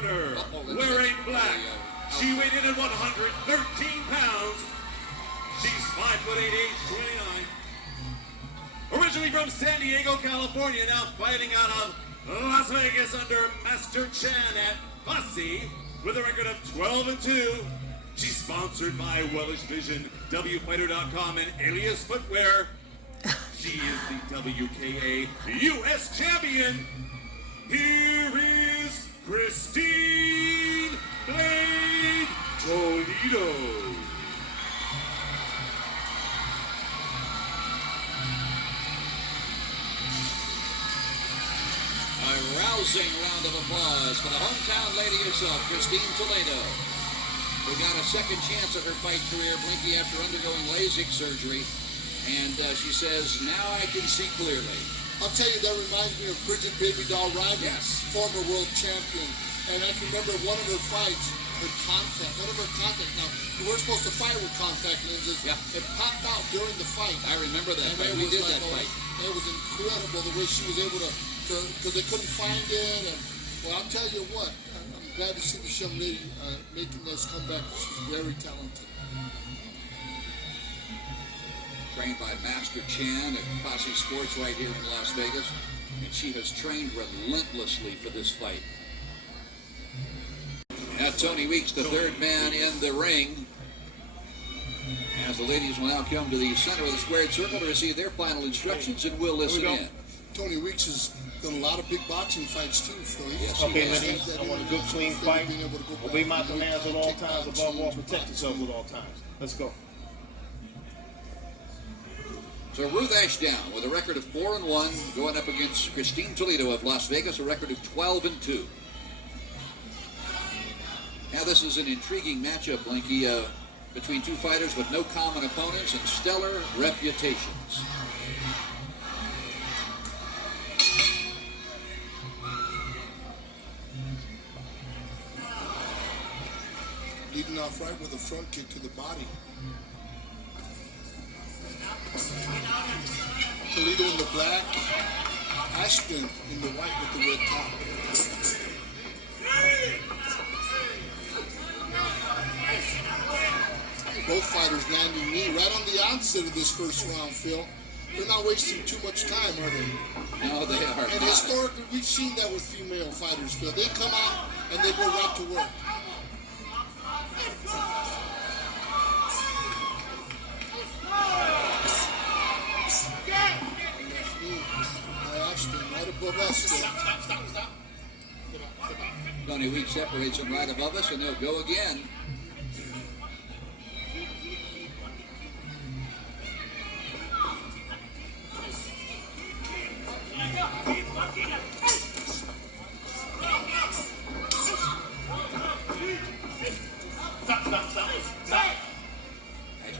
corner, wearing black. She weighed in at 113 pounds. She's 5'8", age 29. Originally from San Diego, California, now fighting out of Las Vegas under Master Chan at Fussy with a record of 12-2. She's sponsored by Wellish Vision, WFighter.com, and Alias Footwear. She is the WKA U.S. champion. Here is Christine Blade Toledo. A rousing round of applause for the hometown lady herself, Christine Toledo, who got a second chance at her fight career, Blinky, after undergoing LASIK surgery. And she says, now I can see clearly. I'll tell you, that reminds me of Bridget Baby Doll Ryder, Yes. former world champion. And I can remember one of her fights, now, you weren't supposed to fight with contact lenses. Yeah. It popped out during the fight. I remember that And fight. it We was did like, that fight. It was incredible the way she was able to, because they couldn't find it. And, well, I'll tell you what, I'm glad to see this young lady making this comeback. She's very talented. Trained by Master Chan at Fossey Sports right here in Las Vegas. And she has trained relentlessly for this fight. Now Tony Weeks, the third man in the ring. As the ladies will now come to the center of the squared circle to receive their final instructions, and we'll listen in. Tony Weeks has done a lot of big boxing fights too, Philly. Yes, Okay, ladies, I want a good, clean fight. Obey my commands at all times. Above all, protect yourself at all times. Let's go. So Ruth Ashdown with a record of 4-1, going up against Christine Toledo of Las Vegas, a record of 12-2. Now this is an intriguing matchup, Blinky, between two fighters with no common opponents and stellar reputations. Leading off right with a front kick to the body. Toledo in the black, Ashdown in the white with the red top. Both fighters landing knee right on the onset of this first round, Phil. They're not wasting too much time, are they? No, they are. And historically, we've seen that with female fighters, Phil. They come out and they go right to work. Right above us. Stop. Tony Weeks separates him right above us, and they'll go again.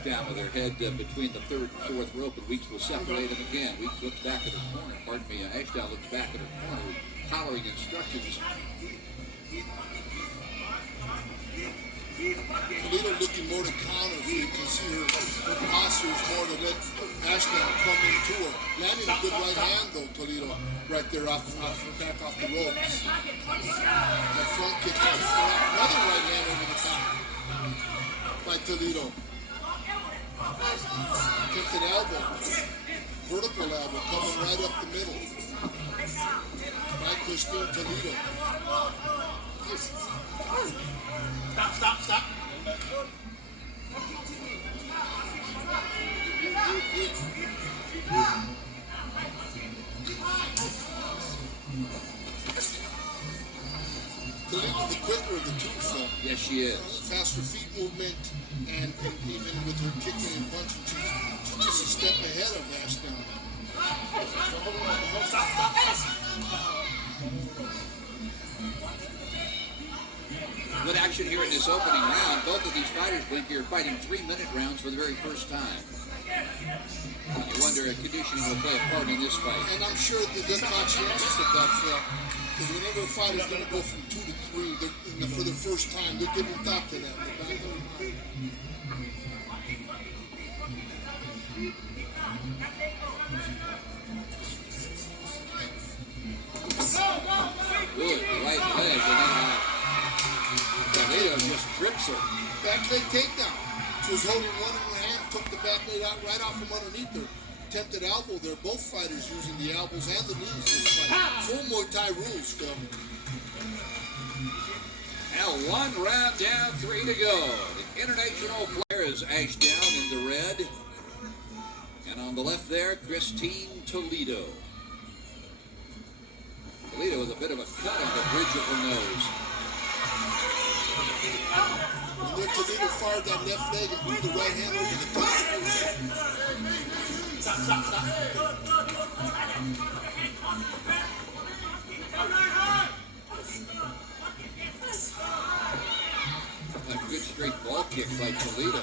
Down with her head between the third and fourth rope, and Weeks will separate him again. Weeks looks back at her corner. Pardon me, Ashdown looks back at her corner, hollering instructions. Toledo looking more to counter, so you can see her posture is more to let Ashdown come into her. Landing a good right hand though, Toledo, right there back off the ropes. That front kick, another right hand over the top by Toledo. Kicked an elbow, vertical elbow, coming right up the middle. By Christine Toledo. Stop. Toledo, the quicker of the two, Phil. Yes, she is. Faster feet movement, and even with her kicking and punching, she's just a step ahead of Ashdown. Good action here in this opening round. Both of these fighters, Blinky, are fighting 3-minute rounds for the very first time. You wonder if conditioning will play a part in this fight. And I'm sure that they're conscientious of that, Phil. Because whenever a fighter's going to go from 2 to 3 for the first time, they're giving thought to that. Good right leg, and then just trips her. Back leg takedown. She was holding one in her hand, took the back leg out right off from underneath her. Attempted elbow there. Both fighters using the elbows and the knees this fight. Full Muay Thai rules, Phil. Now 1 round down, 3 to go. The international player is Ashdown in the red. And on the left there, Christine Toledo. Toledo with a bit of a cut on the bridge of her nose. And then Toledo fired that left leg and threw the right hand over the top. A good straight ball kick by Toledo.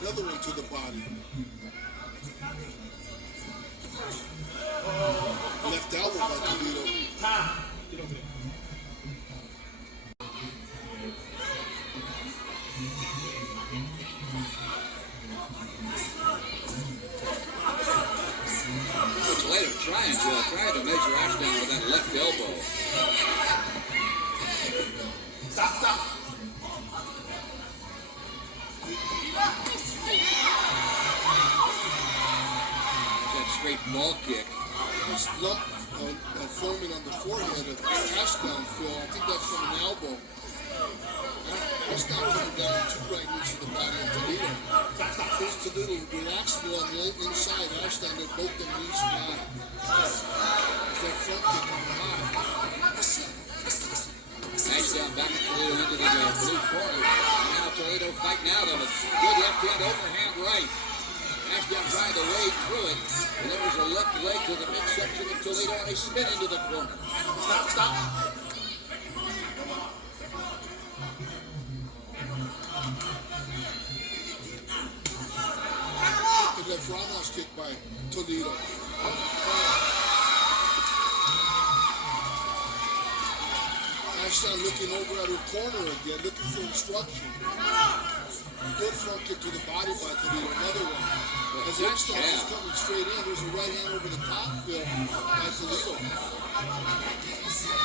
Another one to the body. Left elbow by Toledo. Toledo trying to measure Ashdown with that left elbow. Stop. That straight ball kick. This lump forming on the forehead of Ashdown, Phil. I think that's from an elbow. Ashdown coming down 2 right knees to the body of Toledo. Toledo relaxed on the inside. Ashdown did both the knees flat. That front kick on high. Ashdown back to Toledo into the blue corner. Now Toledo fighting out of it. Good left hand, overhand right. Ashdown trying to wade through it. And there was a left leg to the midsection of Toledo and a spin into the corner. Stop. The left roundhouse kick by Toledo. Ashdown looking over at her corner again, looking for instruction. Good front kick to the body by Toledo. Another one. As Ashdown is coming straight in, there's a right hand over the top by Toledo. Stop.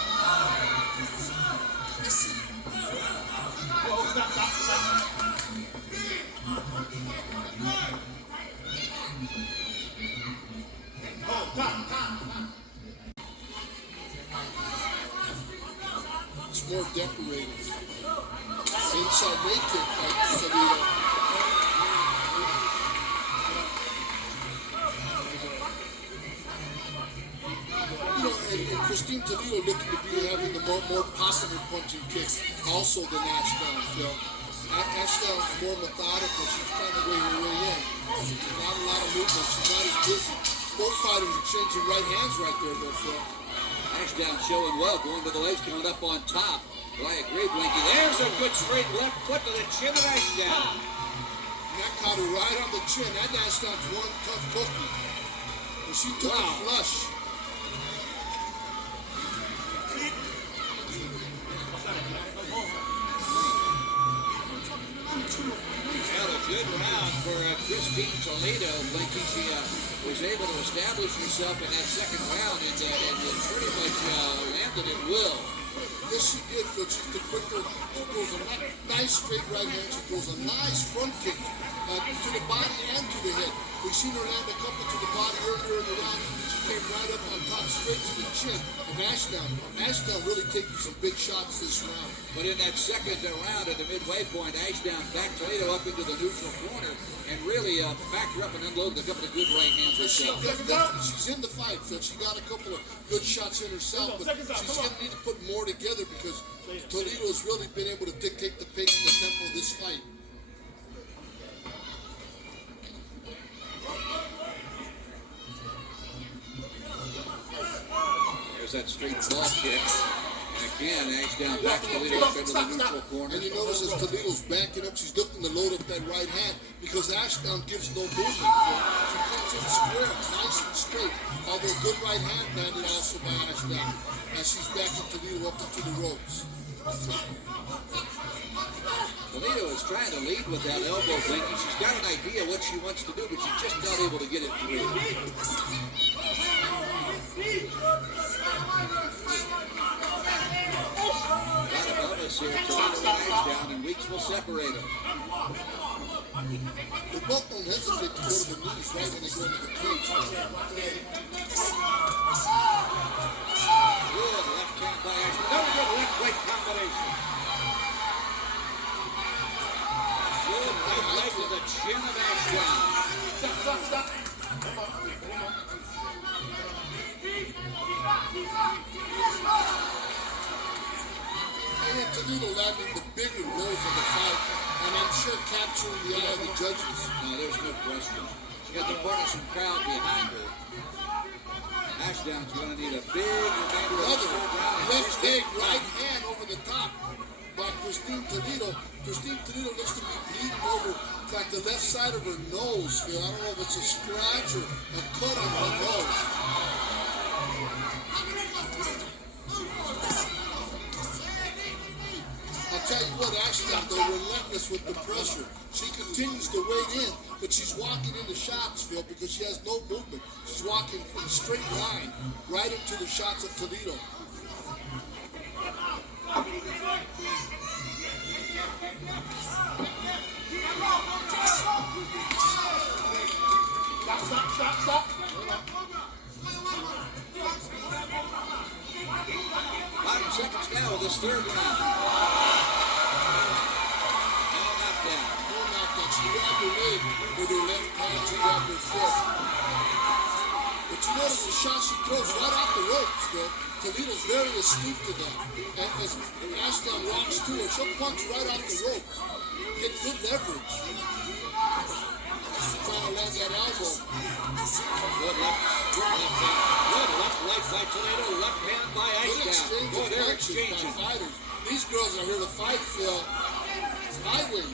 It's more decorated. Inside leg kick by Toledo. And Christine Toledo looking to be having the more possible punching kick also than Ashdown, Phil. Ashdown's more methodical. She's trying to weigh her way in. Not a lot of movement. She's not as busy. Both fighters are changing right hands right there, though, Phil. Ashdown showing well, going to the legs, coming up on top. But I agree, Blinky. There's a good straight left foot to the chin of Ashdown. And that caught her right on the chin. That Ashdown's one tough cookie. And she took a flush. Well, a good round for Christine Toledo. Blinky, she was able to establish herself in that second round and pretty much landed at will. Yes, she did, Phil. She's the quicker. She throws a nice straight right hand. She throws a nice front kick to the body and to the head. We've seen her land a couple to the body earlier in the round. She came right up on top, straight to the chin of Ashdown really taking some big shots this round. But in that second round at the midway point, Ashdown backed Toledo up into the neutral corner and really backed her up and unloaded a couple of good right hands herself. She's in the fight, Phil. She got a couple of good shots in herself, but she's going to need to put more together because Toledo has really been able to dictate the pace and the tempo of this fight. There's that straight ball kick. And again, Ashdown backs Toledo up into the neutral corner. And you notice as Toledo's backing up, she's looking to load up that right hand because Ashdown gives no movement. She comes in square, nice and straight. Although good right hand landed also by Ashdown as she's backing Toledo up into the ropes. Toledo is trying to lead with that elbow, Blinky. She's got an idea what she wants to do, but she's just not able to get it through. Right above here. Toledo and Ashdown, and weeks will separate them. They both don't hesitate to go to the knees right when they go into the clinch. Good left hand by Ashdown. Very good left-right combination. Good right leg to the chin of Ashdown. Stop. And then Toledo landing the bigger blows of the fight, and I'm sure capturing the eye of the judges. No, there's no question. She got the partisan crowd behind her. Ashdown's going to need a big remainder of the Another third round. left leg, right hand over the top by Christine Toledo. Christine Toledo looks to be bleeding over like the left side of her nose, Phil. I don't know if it's a scratch or a cut on her nose. I'll tell you what, Ashdown, though, relentless with the pressure. She continues to wade in, but she's walking into shots, Phil, because she has no movement. She's walking in a straight line right into the shots of Toledo. Stop. 5 seconds now of this third round. No knockdown. She grabbed her leg with her left hand. She grabbed her foot. But you notice the shot she throws right off the ropes, Phil. Toledo's very astute to that. And as Ashdown walks to her, she'll punch right off the ropes. Get good leverage. Trying to land that elbow. Good left leg by Toledo, left hand by Good Ashdown. exchange Boy, of they're punches by exchanging. fighters. These girls are here to fight, Phil. Highways.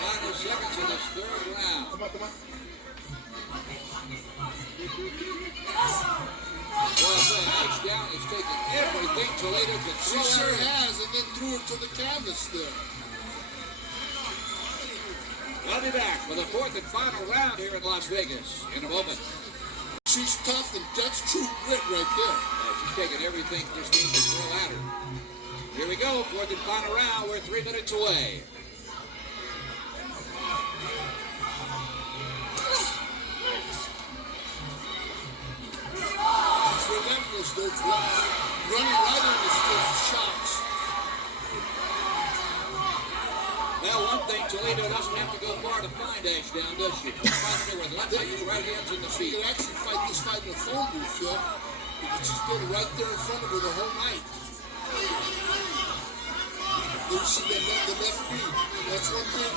5 seconds in this third round. Come on. Well, Ashdown is taking everything Toledo can She throw sure at her. has, and then threw her to the canvas there. I'll be back for the fourth and final round here in Las Vegas in a moment. She's tough, and that's true grit right there. She's taking everything Christine can throw at her. Here we go, fourth and final round. We're 3 minutes away. She's relentless, though, running right into those shots. Well, one thing, Toledo doesn't have to go far to find Ashdown, does she? She's fighting her with left hand, right hands in the She feet. could actually fight this fight in a phone booth, Phil, because she's been right there in front of her the whole night. There you see the left knee. That's one thing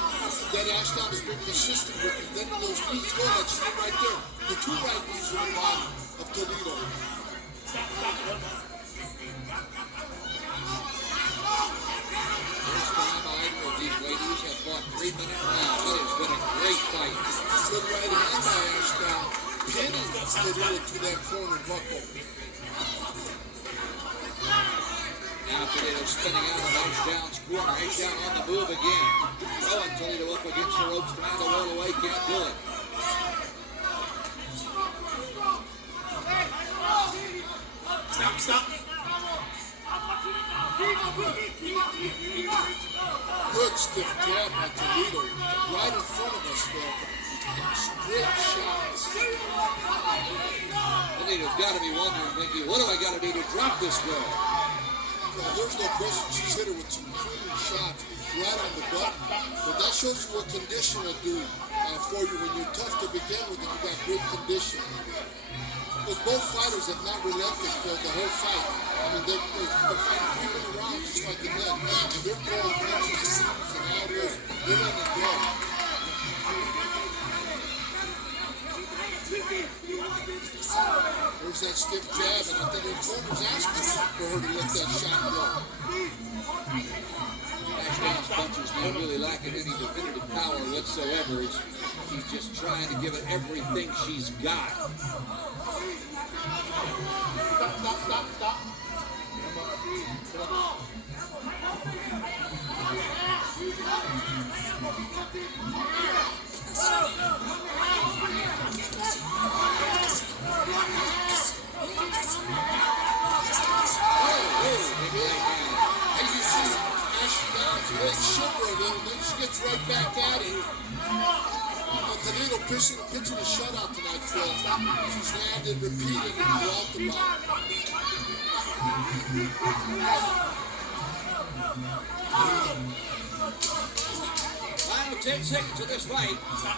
that Ashdown has been consistent with. And then those knees go, like she did right there. The 2 right knees from the body of Toledo. First time either of these ladies have fought 3-minute rounds. It has been a great fight. Good right hand by Ashdown, pinning Toledo to that corner buckle. Now Toledo spinning out of Ashdown's corner. Ashdown on the move again. Throwing Toledo up against the ropes, trying to roll away, can't do it. Stop. Good stiff jab by Toledo, right in front of us, Phil. Great shots. Toledo's got to be wondering, Mickey, what do I got to do to drop this girl? Well, there's no question she's hit her with some clean shots right on the button. But that shows you what condition will do for you when you're tough to begin with and you got great condition. Because both fighters have not relented for the whole fight. I mean, they're fighting 3-minute rounds just like the men. And they're throwing punches and knees and elbows. They're letting it go. There's that stiff jab, and I think the corner's asking for her to let that shot go. Ashdown's punches not really lacking any definitive power whatsoever. She's just trying to give it everything she's got. Stop. pitching a shutout tonight, Phil. She's landed repeatedly throughout the bout. Final 10 seconds of this fight. Stop.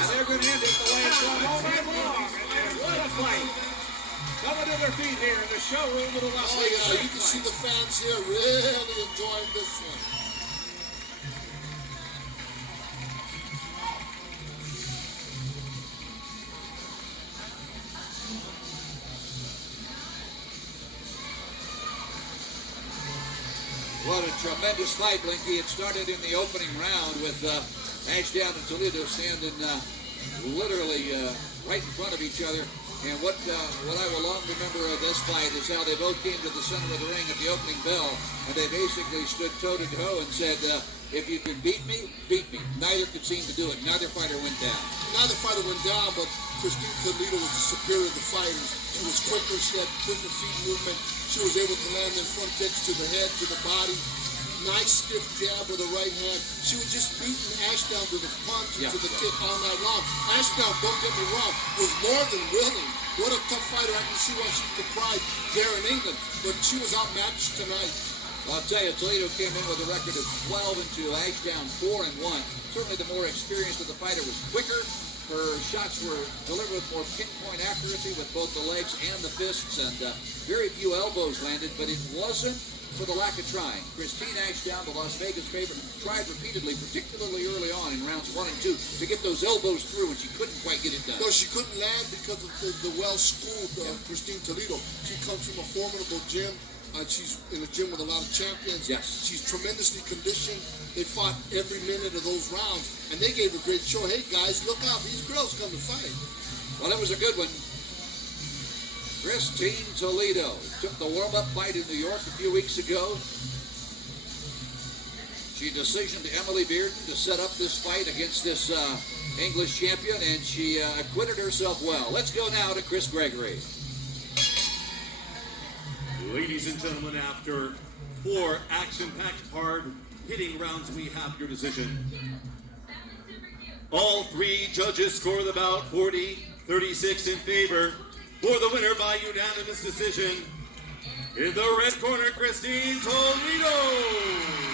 And they're going to end it the way it's gone all night long. And what a fight. Coming to their feet here in the showroom of the Las Oh Vegas. yeah, you can see the fans here really enjoying this one. What a tremendous fight, Blinky. It started in the opening round with Ashdown and Toledo standing literally right in front of each other. And what I will long remember of this fight is how they both came to the center of the ring at the opening bell, and they basically stood toe-to-toe and said, if you can beat me, beat me. Neither could seem to do it. Neither fighter went down. Neither fighter went down, but Christine Toledo was the superior of the fighters. She was quicker, she had quicker feet movement. She was able to land in front kicks to the head, to the body. Nice stiff jab with the right hand. She was just beating Ashdown to the punch and to the kick all night long. Ashdown, don't get me wrong, was more than willing. What a tough fighter. I can see why she's the pride there in England. But she was outmatched tonight. I'll tell you, Toledo came in with a record of 12-2, Ashdown 4-1. Certainly the more experienced of the fighter was quicker. Her shots were delivered with more pinpoint accuracy with both the legs and the fists, and very few elbows landed, but it wasn't for the lack of trying. Christine Ashdown, the Las Vegas favorite, tried repeatedly, particularly early on in rounds 1 and 2, to get those elbows through, and she couldn't quite get it done. No, she couldn't land because of the well-schooled Christine Toledo. She comes from a formidable gym. She's in a gym with a lot of champions. Yes. She's tremendously conditioned. They fought every minute of those rounds, and they gave a great show. Hey, guys, look out. These girls come to fight. Well, it was a good one. Christine Toledo took the warm-up fight in New York a few weeks ago. She decisioned Emily Bearden to set up this fight against this English champion, and she acquitted herself well. Let's go now to Chris Gregory. Ladies and gentlemen, after 4 action-packed, hard-hitting rounds, we have your decision. All 3 judges score the bout 40-36 in favor. For the winner by unanimous decision, in the red corner, Christine Toledo.